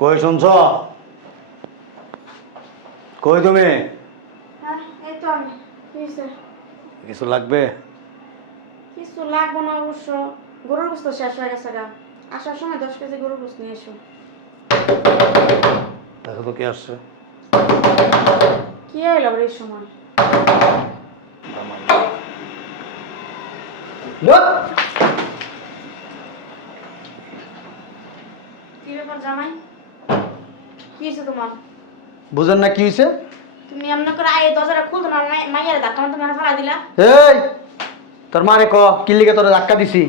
কই শুনছ? কই তুমি? হ্যাঁ এই তো আমি কিছু লাগবে? কিছু লাগবো না অবশ্য গরুর গোস্ত শেষ হয়ে গেছে গা। আসার সময় দশ কেজি গরুর গোস্ত নিয়ে এসো। দেখো তো কে আসছে। কি এলো আবার এই সময়? কি ব্যাপার জামাই? কি হয়েছে তোমার? বুঝেন না কি হয়েছে তুমি এমন করে আয় দরজাটা খুলতো না মাইয়ারে ধাক্কা মারতে ফেলা দিলা। এই তোর মারে ক কিল্লিগা তোর ধাক্কা দিছি।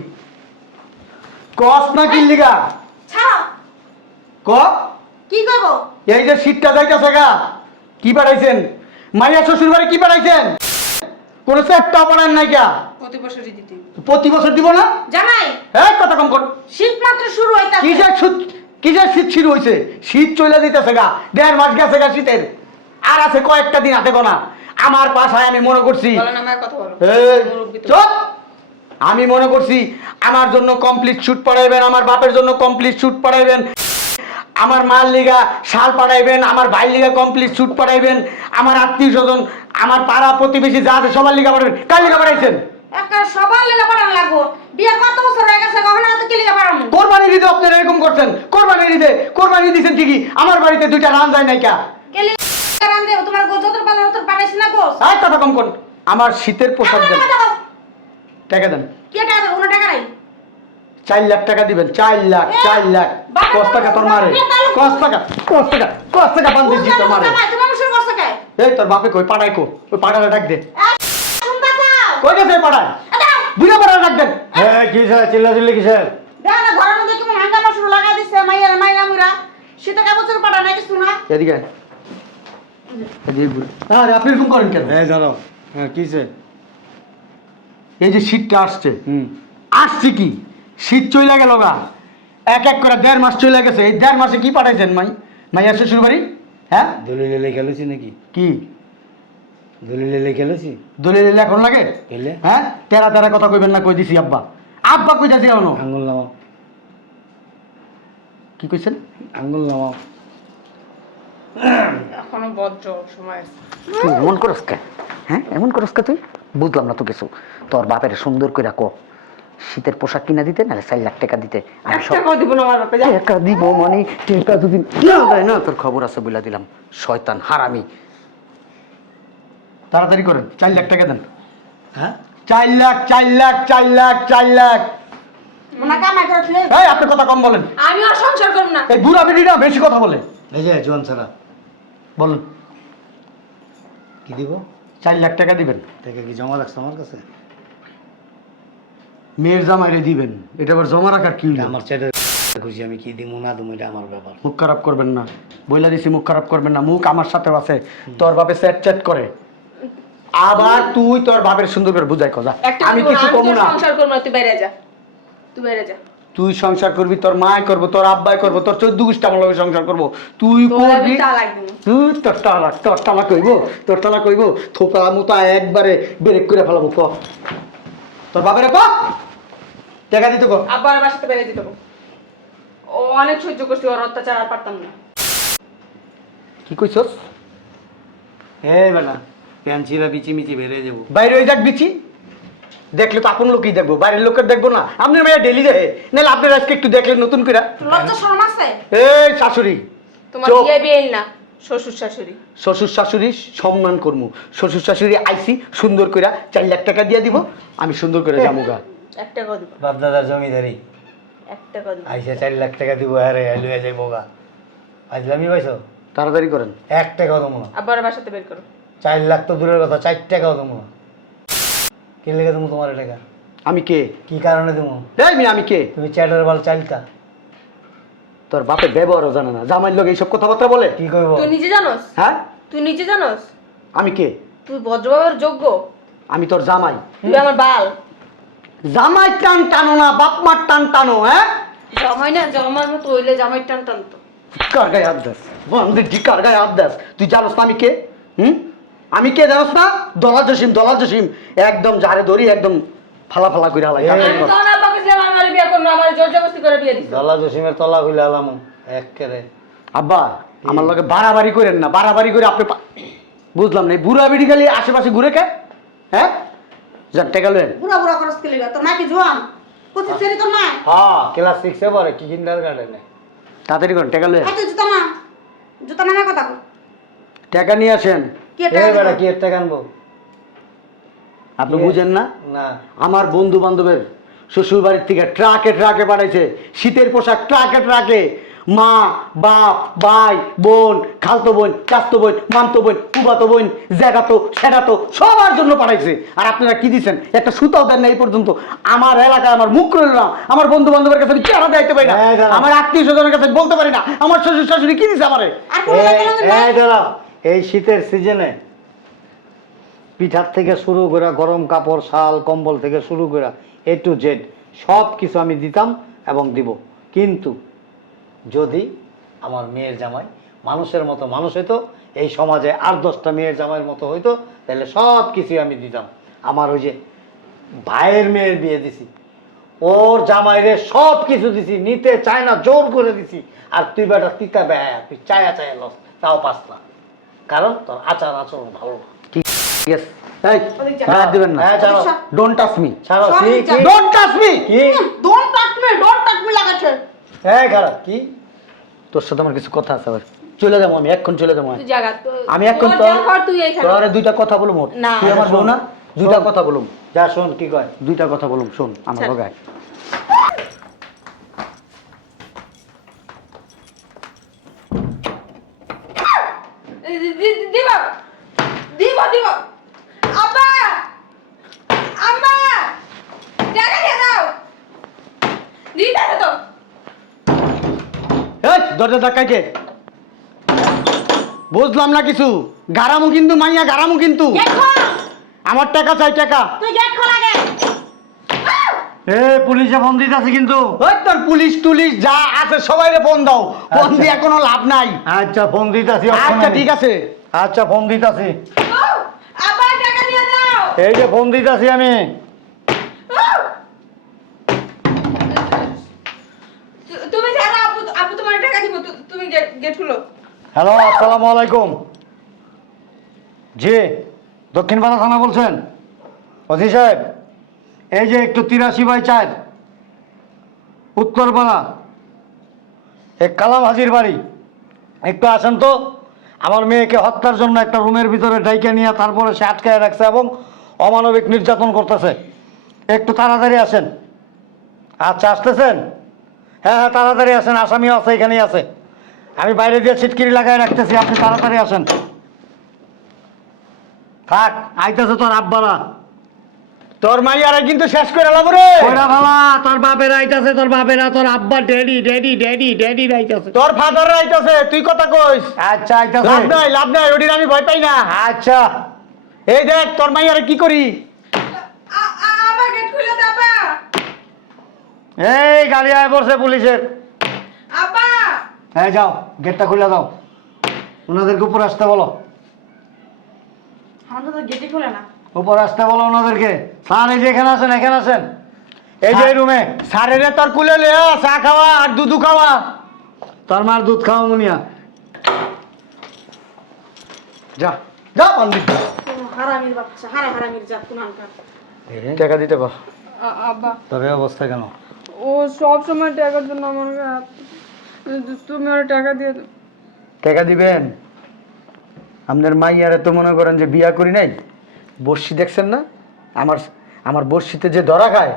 কস না কিল্লিগা ছাড়ো। ক? কি করব এই যে শীতটা যাইতেছে গা কি পাঠাইছেন মাইয়া শ্বশুর বাড়ি কি পাঠাইছেন কোনো চেপটা পড়েন নাই কা প্রতি বছরই দিতে। প্রতি বছর দিব না? জামাই। হ্যাঁ কথা কম কর। শীত মাত্র শুরু হইতা কিসের শীত কিসের শীত শুরু হয়েছে শীত চলে দিতেছে গা দেড় মাস গেছে গা শীতের। আর আছে কয়েকটা দিন হাতে গোনা। আমার পাশায় আমি মনে করছি! আমি মনে করছি আমার জন্য কমপ্লিট শুট পড়াইবেন আমার বাপের জন্য কমপ্লিট শুট পড়াইবেন। আমার মার লিগা শাল পাঠাইবেন আমার ভাই লিগা কমপ্লিট শুট পড়াইবেন আমার আত্মীয় স্বজন আমার পাড়া প্রতিবেশী যা আছে সবার লিগা পাঠাবেন কার লিগা পাঠাইছেন একটা সবার লেগে পড়ানো লাগবো। বিয়ে কত বছর হয়ে গেছে? কখনো এত কি লেগে কোরবানি দিতে আপনারা এরকম করছেন? কোরবানি দিতে কোরবানি দিচ্ছেন ঠিকই। আমার বাড়িতে দুইটা রান যায় নাই কা। রান দেব তোমার গোছ তোর পালা না গোছ আর কথা কম কোন। আমার শীতের পোশাক দেন। টাকা দেন। কি টাকা দেবো? কোনো টাকা নাই। চার লাখ টাকা দিবেন। চার লাখ চার লাখ। কস টাকা তোর মারে। বাবা, টাকা কস টাকা কস টাকা বান্ধে তোর মারে। এই তোর বাপে কই? পাড়ায় কো। ওই পাড়াটা ডাক দে। কই গেছে পাড়ায়? বুড়া পাড়া ডাক দেন। হ্যাঁ দেখ না ঘরের মধ্যে কেমন হাঙ্গামা শুরু লাগা দিচ্ছে মাইয়ার মাইয়া মুরা শীতে কাপড় পাঠা নাই কিছু না? এদিকে আয়। এদিকে ঘুরে। আরে আপনি এরকম করেন কেন? এই জানো হ্যাঁ কিসে এই যে শীতটা আসছে। হুম। আসছে কি? শীত চলে গেল গা। এক এক করে দেড় মাস চলে গেছে। এই দেড় মাসে কি পাঠাইছেন মাই মাইয়া শ্বশুর বাড়ি হ্যাঁ? দলিলে লেখা নাকি? কি? দলিলে লেখা লছি দলিল এখন লাগে? এলে হ্যাঁ? তেরা তেরা কথা কইবেন না কই দিছি আব্বা। আব্বা কই যাচ্ছি এখনও? আঙ্গুল নামাও। কি কইছেন? আঙ্গুল নামাও। এখনও বজ্র সময় তুই এমন করস কে? হ্যাঁ? এমন করস কে তুই? বুঝলাম না তো কিছু। তোর বাপের সুন্দর করে কো। শীতের পোশাক কিনা দিতে নাহলে চার লাখ টাকা দিতে। আমি সব টাকাও দিব না আমার বাপে টাকা দিব মানে টাকা যদি না দেয় না তোর খবর আছে বলে দিলাম। শয়তান হারামি। তাড়াতাড়ি করেন চার লাখ টাকা দেন। হ্যাঁ? চার লাখ চার লাখ চার লাখ চার লাখ। এই আপনি কথা কম বলেন। আমি আর সংসার করব না। এই বুড়া বেটিটা বেশি কথা বলে। এই যে জোয়ান ছাড়া। বলুন। কি দিব? চার লাখ টাকা দিবেন। টাকা কি জমা রাখছো আমার কাছে? মেয়ের জামাইরে দিবেন। এটা আবার জমা রাখার কি? আমার খুশি আমি কি দিব না দিব এটা আমার ব্যাপার। মুখ খারাপ করবেন না। বইলা দিছি মুখ খারাপ করবেন না। মুখ আমার সাথে আছে। তোর বাপে চ্যাট চ্যাট করে। আবার তুই তোর বাপের সুন্দর করে বুঝাই কথা আমি কিছু কমু না। সংসার করব তুই বাইরে যা। তুই বাইরে যা। তুই সংসার করবি তোর মায় করব তোর আব্বাই করব তোর চোদ্দ গোষ্ঠী আমার লগে সংসার করব। তুই করবি তুই তোর তালাক তোর তালাক কইব তোর তালাক কইব থোকা মুতা একবারে ব্রেক করে ফেলাবো ক। তোর বাপেরে ক? টাকা দিতে ক। আব্বার বাসাতে বাইরে দিতে। ও অনেক সহ্য করছি ওর অত্যাচার আর পারতাম না। কি কইছস? এই বেলা প্যান্সিরা বিচি মিচি বেড়ে যাব। বাইরে ওই যাক বিচি। দেখলে তো আপন লোকই দেখব বাইরের লোকের দেখব না। আপনি ভাইয়া ডেলি দেখে নাহলে আপনার আজকে একটু দেখলেন নতুন করে লজ্জা শরম আছে? এই শাশুড়ি তোমার। বিয়ে বিয়ে না শ্বশুর শাশুড়ি। শ্বশুর শাশুড়ি সম্মান করব শ্বশুর শাশুড়ি আইসি সুন্দর করে চার লাখ টাকা দিয়ে দিব আমি সুন্দর করে যাব গা। এক টাকাও দিব। বাপ দাদার জমিদারি। এক দিব। আইসা চার লাখ টাকা দিব আরে লুয়ে যাইব গা। আজলামি পাইছো? তাড়াতাড়ি করেন। এক টাকাও দেবো না। আব্বার বাসাতে বের করো। চার লাখ তো দূরের কথা চার টাকাও দেবো কে লেগে দেবো তোমার টাকা? আমি কে? কি কারণে দেবো? আমি কে? তুমি চ্যাটের বল চালতা তোর বাপে ব্যবহারও জানে না। জামাইয়ের লোক এইসব কথাবার্তা বলে? কি করব তুই নিজে জানোস? হ্যাঁ? তুই নিজে জানোস? আমি কে? তুই ভদ্রবাবের যোগ্য? আমি তোর জামাই। তুই আমার বাল। জামাই টান টানো না বাপ মার টান টানো হ্যাঁ? জামাই না জামার মতো হইলে জামাই টান টানতো। কার গায়ে হাত দাস? বন্ধের জি কার গায়ে হাত দাস? তুই জানোস না আমি কে? হুম? আমি কে জানোস না? দলা জসিম দলা জসিম। একদম যারে ধরি একদম ফালা ফালা করে হালাই এই, আমি তো না পাকিস্তান আমার বিয়ে করব আমার জোর জবরদস্তি করে বিয়ে দিস দলা জসিমের তলা খুলে আলাম একেরে আব্বা আমার লগে বাড়াবাড়ি করেন না বাড়াবাড়ি করে আপনি বুঝলাম না এই বুড়া বিড়ি খালি আশেপাশে ঘুরে কে হ্যাঁ? যান টেকা লেন বুড়া বুড়া করস কে লিগা তোর মা কি জোয়ান কত সেরি তোর মা হ্যাঁ ক্লাস সিক্সে পড়ে কি কিন্ডার গার্ডেনে তাড়াতাড়ি করেন টেকা লেন হাতে জুতা না জুতা না কথা কর টাকা নিয়ে আসেন। কি আনব আপনি বুঝেন না? না। আমার বন্ধু বান্ধবের শ্বশুর বাড়ির থেকে ট্রাকে ট্রাকে পাঠাইছে। শীতের পোশাক ট্রাকে ট্রাকে। মা বাপ ভাই বোন খালতো বোন চাস্তো বোন মামতো বোন কুবাতো বোন জ্যাঠাতো সেটাতো সবার জন্য পাঠাইছে। আর আপনারা কি দিচ্ছেন? একটা সুতাও দেন না এই পর্যন্ত। আমার এলাকায় আমার মুখ রইল না আমার বন্ধু বান্ধবের কাছে আমি চেহারা দেখতে পাই না। আমার আত্মীয় স্বজনের কাছে বলতে পারি না। আমার শ্বশুর শাশুড়ি কি দিছে আমারে? এই- শীতের সিজনে পিঠার থেকে শুরু করে গরম কাপড়, শাল, কম্বল থেকে শুরু করে এ টু জেড সব কিছু আমি দিতাম এবং দিব। কিন্তু যদি আমার মেয়ের জামাই মানুষের মতো মানুষ হইতো, এই সমাজে আর দশটা মেয়ের জামাইয়ের মতো হইতো, তাহলে সব কিছুই আমি দিতাম। আমার ওই যে ভাইয়ের মেয়ের বিয়ে দিছি, ওর জামাইরে সব কিছু দিছি, নিতে চায় না, জোর করে দিছি। আর তুই বেটা তিতা বেয়া তুই চায়া চায়া লস, তাও পাস না। কারণ তোর আচার আচরণ ভালো না। ঠিক আছে এই গায়ে দিবেন না। হ্যাঁ ছাড়ো। ডোন্ট টাচ মি ছাড়ো কি কি? ডোন্ট টাচ মি কি? Don't touch me don't touch me লাগাচ্ছে হ্যাঁ কি? তোর সাথে আমার কিছু কথা আছে আবার চলে যাব আমি এক্ষণ চলে যাব আমি। এখন তোর দুইটা কথা বলুম ওর। তুই আমার বউ না দুইটা কথা বলুম। যা শোন কি কয়? দুইটা কথা বলুম শোন আমার। লগায় দি- দি- দি- দিব দিব দিব আব্বা আম্মা টাকা দিয়ে দাও দিতে আছে তো এই দরজা ধাক্কায় কে? বুঝলাম না কিছু। গারামু কিন্তু মাইয়া গারামু কিন্তু। আমার টাকা চাই টাকা। তুই গেট খোল আগে। এ পুলিশে ফোন দিতেছে কিন্তু। ওই তোর পুলিশ টুলিশ যা আছে সবাইরে ফোন দাও। ফোন আচ্ছা। দিয়ে কোনো লাভ নাই। আচ্ছা ফোন দিতেছি আচ্ছা ঠিক আছে। আচ্ছা ফোন দিতেছি। ও, টাকা দিয়ে দাও। এই যে ফোন দিতেছি আমি। হ্যালো, আসসালামু আলাইকুম। জি, দক্ষিণ পাড়া থানা বলছেন? অধি সাহেব, এই যে একটু তিরাশি বাই চার, উত্তরপাড়া এক কালাম হাজির বাড়ি। একটু আসেন তো, আমার মেয়েকে হত্যার জন্য একটা রুমের ভিতরে ডাইকে নিয়ে তারপরে সে আটকায় রাখছে এবং অমানবিক নির্যাতন করতেছে। একটু তাড়াতাড়ি আসেন। আচ্ছা আসতেছেন? হ্যাঁ হ্যাঁ তাড়াতাড়ি আসেন, আসামিও আছে, এখানেই আছে। আমি বাইরে দিয়ে ছিটকিরি লাগাই রাখতেছি আপনি তাড়াতাড়ি আসেন। থাক আইতেছে তোর আব্বারা। তোর মাইয়ারে কিন্তু শেষ করে এলাম রে। কইরা ভালা তোর বাপের আইতাছে তোর বাপেরা তোর আব্বা ড্যাডি ড্যাডি ড্যাডি ড্যাডি আইতাছে। তোর ফাদার আইতাছে তুই কথা কইস। আচ্ছা আইতাছে। লাভ নাই লাভ নাই ওটির আমি ভয় পাই না। আচ্ছা। এই দেখ তোর মাইয়ারে কি করি? আ- আ- আবার গেট খুলে দাও এই গাড়ি আয় পড়ছে পুলিশের। হ্যাঁ যাও গেটটা খুলে দাও। ওনাদেরকে উপর আসতে বলো। আমাদের তো গেটই খোলে না। উপর আসতে বলো ওনাদেরকে। স্যার এই যে এখানে আছেন এখানে আছেন। এই যে রুমে। সারেরে তোর কুলে লে চা খাওয়া আর দুধু খাওয়া। তোর মার দুধ খাওয়া মুনিয়া। যা যা পান্ডিত হারামির বাচ্চা হারা হারামির জাত কোনখানকার টাকা দিতে পার? আ- আব্বা। এই অবস্থা কেন? ও সব সময় টাকার জন্য আমার তুমি ওর টাকা দিয়ে টাকা দিবেন? আপনার মাইয়ারে তো মনে করেন যে বিয়া করি নাই। বর্ষি দেখছেন না? আমার আমার বর্ষিতে যে ধরা খায়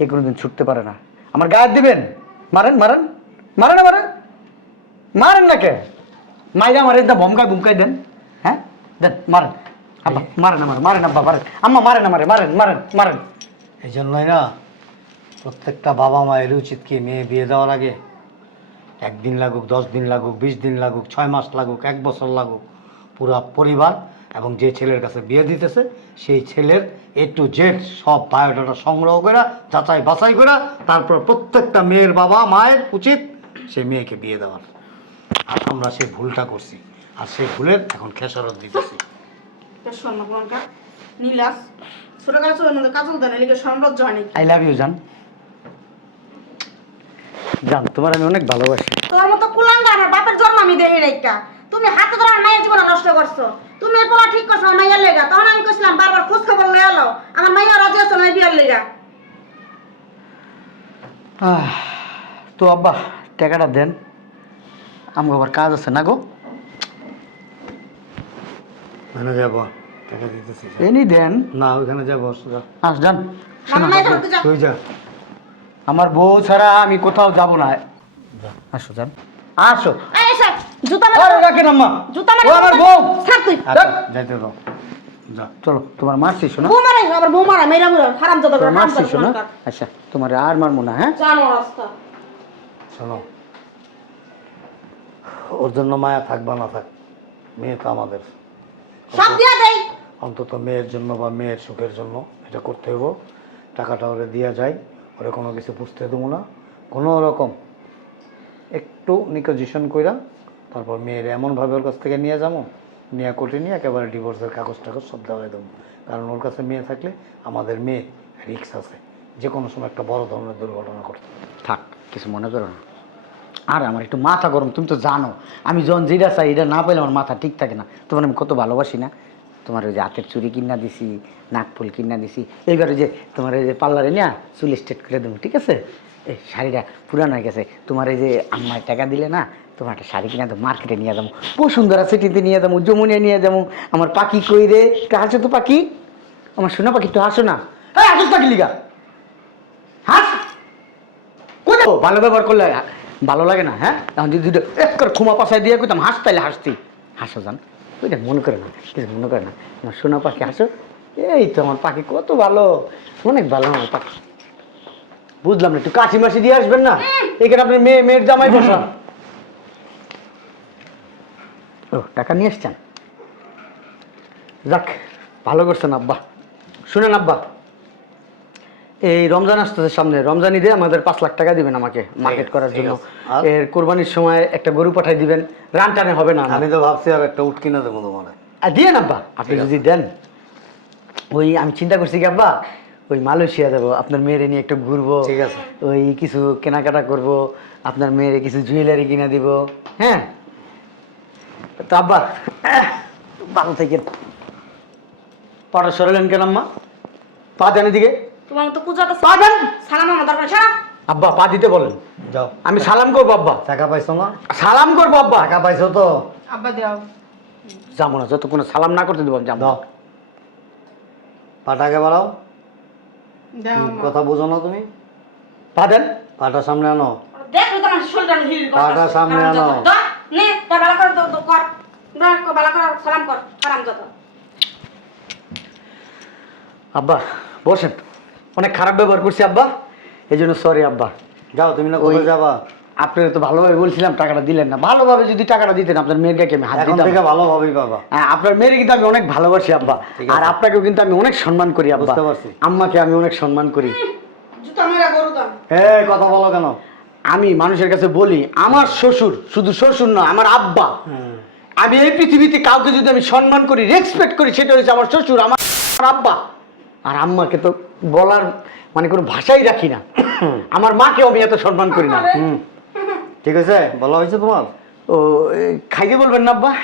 এ কোনোদিন ছুটতে পারে না। আমার গায়ে দিবেন? মারেন মারেন। মারেন না মারেন মারেন না কে? মাইরা মারেন তা ভমকায় ভুমকায় দেন। হ্যাঁ? দেন মারেন। আব্বা মারেন আমার মারেন আব্বা মারেন। আম্মা মারেন আমারে মারেন মারেন মারেন। এই জন্যই না প্রত্যেকটা বাবা মায়ের উচিত কি মেয়ে বিয়ে দেওয়ার আগে একদিন লাগুক দশ দিন লাগুক বিশ দিন লাগুক ছয় মাস লাগুক এক বছর লাগুক পুরা পরিবার এবং যে ছেলের কাছে বিয়ে দিতেছে সেই ছেলের এ টু জেড সব বায়োডাটা সংগ্রহ করে যাচাই বাছাই করে তারপর প্রত্যেকটা মেয়ের বাবা মায়ের উচিত সে মেয়েকে বিয়ে দেওয়ার। আর আমরা সেই ভুলটা করছি। আর সেই ভুলের এখন খেসারত দিতেছি। নীলাস ছোট কালে চোখের মধ্যে কাজল দেন এলিকে সৌন্দর্য হয় আই লাভ ইউ জান জান তোমার আমি অনেক ভালোবাসি। তোর মতো কুলাঙ্গা আমার বাপের জন্ম আমি দেখি রেখা তুমি হাতে ধরে আমার মায়ের জীবন নষ্ট করছ। তুমি এই পোলা ঠিক করছ আমার মাইয়ার লেগা। তখন আমি কইছিলাম বারবার খোঁজ খবর লয়ে এলো আমার মাইয়া রাজি আছে না বিয়ার লেগা। আহ, তো আব্বা টাকাটা দেন। আমার আবার কাজ আছে না গো? ওখানে যাব। টাকা দিতেছি এনি দেন। না ওইখানে যাব যা। আস যান। মায়ের তুই যা। আমার বউ ছাড়া আমি কোথাও যাব না। আসো যান। আসো। এই এসে জুতা আরে মারা রাখেন আম্মা। জুতা ও আমার বউ। তুই আচ্ছা, যাইতে দাও। যা। চলো তোমার মারছি শোনা বউ মারাই আবার বউ মারা মেরা মুরা। হারাম জাদা তোমার হারাম মারছি শোনা জাদা আচ্ছা তোমার আর না হ্যাঁ? জানো রাস্তা। শোনো ওর জন্য মায়া থাকবা না থাক মেয়ে তো আমাদের। সব দিয়া দেই। অন্তত মেয়ের জন্য বা মেয়ের সুখের জন্য এটা করতে হইব। টাকাটা ওরে দেওয়া যায়। ওরে কোনো কিছু বুঝতে দেবো না। কোনো রকম একটু নিকোজিশন কইরা তারপর মেয়ের এমনভাবে ওর কাছ থেকে নিয়ে যাব, নিয়ে কোর্টে নিয়ে একেবারে ডিভোর্সের কাগজ টাগজ সব দেওয়াই দেবো। কারণ ওর কাছে মেয়ে থাকলে আমাদের মেয়ে রিক্স আছে। যে কোনো সময় একটা বড় ধরনের দুর্ঘটনা করতে থাক, কিছু মনে করো না। আর আমার একটু মাথা গরম, তুমি তো জানো। আমি যখন যেটা চাই এটা না পাইলে আমার মাথা ঠিক থাকে না। তোমার আমি কত ভালোবাসি না? তোমার ওই যে হাতের চুড়ি কিনা দিছি নাকফুল কিনা দিছি, এইবারে যে তোমার এই যে পার্লারে না চুল স্ট্রেট করে দেবো, ঠিক আছে? এই শাড়িটা পুরানো হয়ে গেছে, তোমার এই যে আম্মায় টাকা দিলে না, তোমার একটা শাড়ি কিনা তো মার্কেটে নিয়ে যাব বসুন্ধরা সিটিতে নিয়ে যাব, যমুনিয়া নিয়ে যাব, আমার পাখি কই রে? একটু হাসো তো পাখি। আমার সোনা পাখি, একটু হাসো না। হাসো পাখি লিগা। হাস। কোথাও ভালো ব্যবহার করলে ভালো লাগে না হ্যাঁ? এখন যদি দুটো এক করে ক্ষমা পাশায় দিয়ে কইতাম, হাস তাইলে হাসতি। হাসো যান ওইটা মনে করে না কিছু মনে করে না। আমার সোনা পাখি আসো এই তো আমার পাখি কত ভালো, অনেক ভালো আমার পাখি। বুঝলাম না, একটু কাশি মাসি দিয়ে আসবেন না? এখানে আপনার মেয়ে, মেয়ের জামাই বসা ও, টাকা নিয়ে এসছেন? যাক, ভালো করছেন আব্বা। শুনেন আব্বা। এই রমজান আসতেছে সামনে। রমজান ঈদে আমাদের পাঁচ লাখ টাকা দিবেন আমাকে মার্কেট করার জন্য। এর কোরবানির সময় একটা গরু পাঠাই দিবেন রান টানে হবে না। আমি তো ভাবছি আর একটা উঠ কিনা দেবো তোমার। দিয়ে আব্বা। আপনি যদি দেন। ওই আমি চিন্তা করছি কি আব্বা ওই মালয়েশিয়া যাব আপনার মেয়েরে নিয়ে একটু ঘুরবো। ঠিক আছে। ওই কিছু কেনাকাটা করব আপনার মেয়েরে কিছু জুয়েলারি কিনে দিব। হ্যাঁ? তো আব্বা ভালো থাকেন। পাটা সরালেন কেন আম্মা? পা জানি দিকে তোমার মতো পূজাতে পা দেন সালাম আমার দরকার ছাড়া আব্বা পা দিতে বলেন। যাও। আমি সালাম করব আব্বা। টাকা পাইছো না? সালাম করব আব্বা। টাকা পাইছো তো? আব্বা দাও। যাব না যতক্ষণ সালাম না করতে দেবো যাব। দাও। পাটাকে বাড়াও। কথা বোঝো না তুমি? পা দেন। পাটা সামনে আনো। দেখো তোমার শরীরটা হিল পাটা সামনে আনো। নে তা ভালো করে দাও, কর। না ভালো করে সালাম কর। হারাম জাদা আব্বা বসেন। অনেক খারাপ ব্যবহার করছি আব্বা। এই জন্য সরি আব্বা। যাও তুমি না কোথায় যাবা? আপনার তো ভালোভাবে বলছিলাম টাকাটা দিলেন না। ভালোভাবে যদি টাকাটা দিতেন আপনার গায়ে আমি হাত দিতাম? থেকে ভালোভাবেই পাবা হ্যাঁ, আপনার মেয়ের কিন্তু আমি অনেক ভালোবাসি আব্বা। আর। আপনাকেও কিন্তু আমি অনেক সম্মান করি আব্বা। বুঝতে পারছি। আম্মাকে আমি অনেক সম্মান করি। জুতা মেরা গরু দাম এই কথা বলো কেন? আমি মানুষের কাছে বলি আমার শ্বশুর শুধু শ্বশুর না আমার আব্বা। আমি এই পৃথিবীতে কাউকে যদি আমি সম্মান করি রেসপেক্ট করি সেটা হচ্ছে আমার শ্বশুর আমার আব্বা। আর আম্মাকে তো বলার মানে কোনো ভাষাই রাখি না। আমার মাকেও আমি এত সম্মান করি না। হুম। ঠিক আছে বলা হয়েছে তোমার? ও খাইতে বলবেন না আব্বা।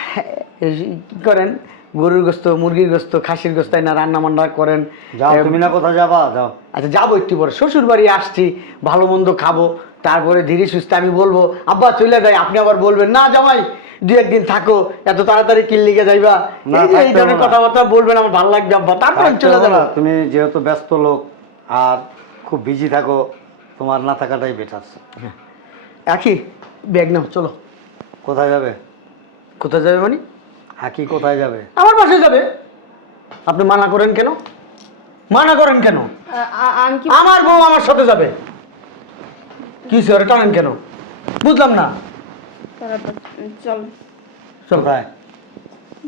কি করেন? গরুর গোস্ত মুরগির গোস্ত খাসির গোস্ত না রান্না বান্না করেন। যাও তুমি না কোথায় যাবা? যাও। আচ্ছা যাব একটু পরে। শ্বশুর বাড়ি আসছি ভালো মন্দ খাব তারপরে ধীরে সুস্থে আমি বলব আব্বা চলে যাই আপনি আবার বলবেন না জামাই দু একদিন থাকো এত তাড়াতাড়ি কিল্লিকে যাইবা। এই ধরনের কথাবার্তা বলবেন আমার ভালো লাগবে আব্বা। তারপরে চলে যাব। তুমি যেহেতু ব্যস্ত লোক আর খুব বিজি থাকো তোমার না থাকাটাই বেটার একই ব্যাগ নাও চলো। কোথায় যাবে? কোথায় যাবে মানে? হাকি কোথায় যাবে? আমার বাসায় যাবে। আপনি মানা করেন কেন? মানা করেন কেন? আমি আমার বউ আমার সাথে যাবে। কি স্যার টানেন কেন? বুঝলাম না। চল। চল কোথায়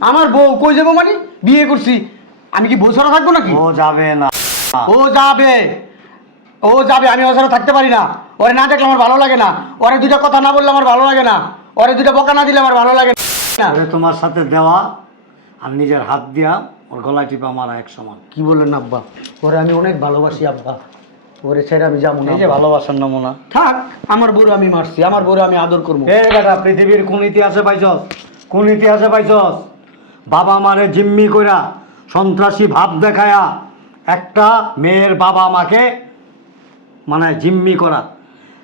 আমার বউ কই যাব মানে? বিয়ে করছি। আমি কি বউ ছাড়া থাকব নাকি? ও যাবে না। ও যাবে। ও যাবে আমি ও ছাড়া থাকতে পারি না। ওরে না দেখলে আমার ভালো লাগে না। ওরে দুটা কথা না বললে আমার ভালো লাগে না। ওরে দুটা বকা না দিলে আমার ভালো লাগে না। ওরে তোমার সাথে দেওয়া আর নিজের হাত দিয়া ওর গলায় টিপা মারা এক সমান কি বললেন আব্বা? ওরে আমি অনেক ভালোবাসি আব্বা। ওরে ছেড়ে আমি যাব না এই যে ভালোবাসার নমুনা। থাক আমার বউরে আমি মারছি আমার বউরে আমি আদর করব। এ বেটা পৃথিবীর কোন ইতিহাসে পাইছস? কোন ইতিহাসে পাইছস? বাবা মারে জিম্মি কইরা সন্ত্রাসী ভাব দেখায়া একটা মেয়ের বাবা মাকে মানে জিম্মি করা।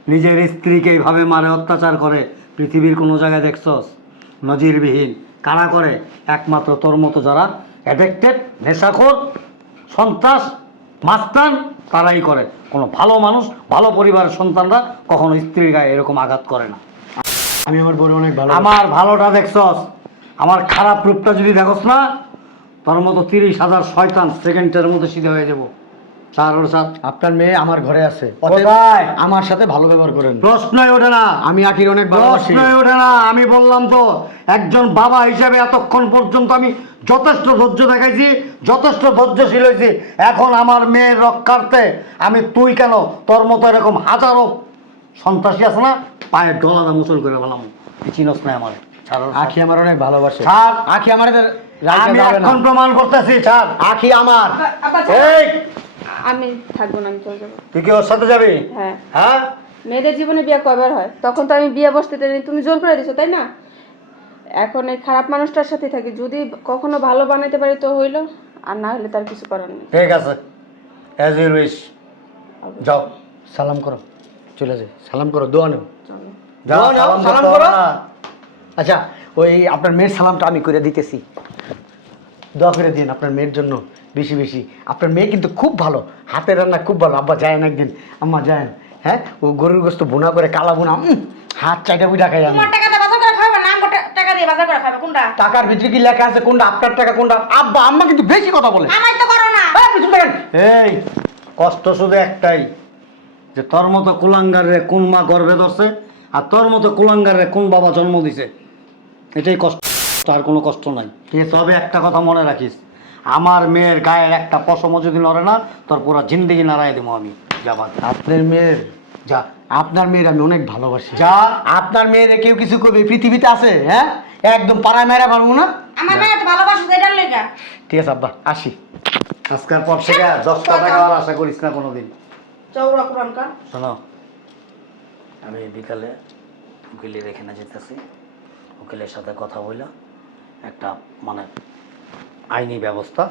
নিজের স্ত্রীকে এইভাবে মারে অত্যাচার করে। পৃথিবীর কোনো জায়গায় দেখছস? নজিরবিহীন। কারা করে? একমাত্র তোর মতো যারা অ্যাডেক্টেড নেশাখোর সন্ত্রাস মাস্তান তারাই করে। কোনো ভালো মানুষ ভালো পরিবারের সন্তানরা কখনো স্ত্রীর গায়ে এরকম আঘাত করে না। আমি আমার বোন অনেক ভালো আমার ভালোটা দেখছস? আমার খারাপ রূপটা যদি দেখোস না তার মতো তিরিশ হাজার শয়তান সেকেন্ডের মতো সিধে হয়ে যাব। স্যার ওর স্যার আপনার মেয়ে আমার ঘরে আছে। কোথায়? আমার সাথে ভালো ব্যবহার করেন। প্রশ্নই ওঠে না। আমি আখির অনেক ভালোবাসি। প্রশ্নই ওঠে না। আমি বললাম তো একজন বাবা হিসেবে এতক্ষণ পর্যন্ত আমি যথেষ্ট ধৈর্য দেখাইছি যথেষ্ট ধৈর্যশীল হয়েছি এখন আমার মেয়ের রক্ষার্থে আমি তুই কেন? তোর মতো এরকম হাজারো সন্ত্রাসী আছে না? পায়ের ডলাদা মুসল করে বললাম। চিনস না আমার। আখি আমার অনেক ভালোবাসে। ছাড়। আখি আমার আমি এখন প্রমাণ করতেছি ছাড়। আখি আমার। এই। আমি থাকব না আমি চলে যাব। তুই কি ওর সাথে যাবি? হ্যাঁ। হ্যাঁ? মেয়েদের জীবনে বিয়ে কয়বার হয়? তখন তো আমি বিয়ে বসতে দেয়নি তুমি জোর করে দিছো তাই না? এখন এই খারাপ মানুষটার সাথে থাকি। যদি কখনো ভালো বানাইতে পারি তো হইল আর না হলে তার কিছু করার নেই। ঠিক আছে। অ্যাজ ইউ উইশ যাও। সালাম করো। চলে যাই। সালাম করো দোয়া নেও। যাও সালাম করো। আচ্ছা ওই আপনার মেয়ের সালামটা আমি করে দিতেছি। দোয়া করে দিন আপনার মেয়ের জন্য বেশি বেশি। আপনার মেয়ে কিন্তু খুব ভালো হাতের রান্না খুব ভালো। আব্বা যায় না একদিন। আম্মা যায় হ্যাঁ ও গরুর গোস্ত বোনা করে কালা বোনা হাত চাইটা বুঝা খাই আমি টাকার ভিতরে কি লেখা আছে? কোনটা আপনার টাকা কোনটা? আব্বা আম্মা কিন্তু বেশি কথা বলে। এই, কষ্ট শুধু একটাই যে তোর মতো কুলাঙ্গারে কোন মা গর্ভে ধরছে আর তোর মতো কুলাঙ্গারে কোন বাবা জন্ম দিছে? এটাই কষ্ট আর কোনো কষ্ট নাই। তবে একটা কথা মনে রাখিস আমার মেয়ের গায়ের একটা পশমও যদি নড়ে না তোর পুরো জিন্দিগি নাড়াই দেবো আমি যা যাবার আপনার মেয়ের? যা। আপনার মেয়ের আমি অনেক ভালোবাসি। যা। আপনার মেয়ের কেউ কিছু করবে পৃথিবীতে আছে হ্যাঁ? একদম পাড়ায় মেরা পারব না? আমার মেয়ে তো ভালোবাসে এটার লেগা ঠিক আছে আব্বা আসি। আজকের পর থেকে দশটা টাকা আর আশা করিস না কোনোদিন। চৌরা পুরানকার শোনো আমি বিকালে রেখে না যেতেছি। উকিলের সাথে কথা বললাম একটা মানে আইনি ব্যবস্থা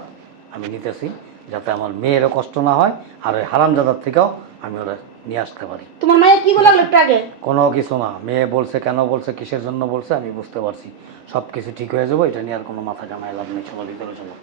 আমি নিতেছি যাতে আমার মেয়েরও কষ্ট না হয় আর ওই হারামজাদার থেকেও আমি ওরা নিয়ে আসতে পারি। তোমার মায়ের কি বলে লোকটা আগে? কোনো কিছু না। মেয়ে বলছে কেন বলছে কিসের জন্য বলছে আমি বুঝতে পারছি। সব কিছু ঠিক হয়ে যাব এটা নিয়ে আর কোনো মাথা কামায় লাভ নেই চলো ভিতরে চলো।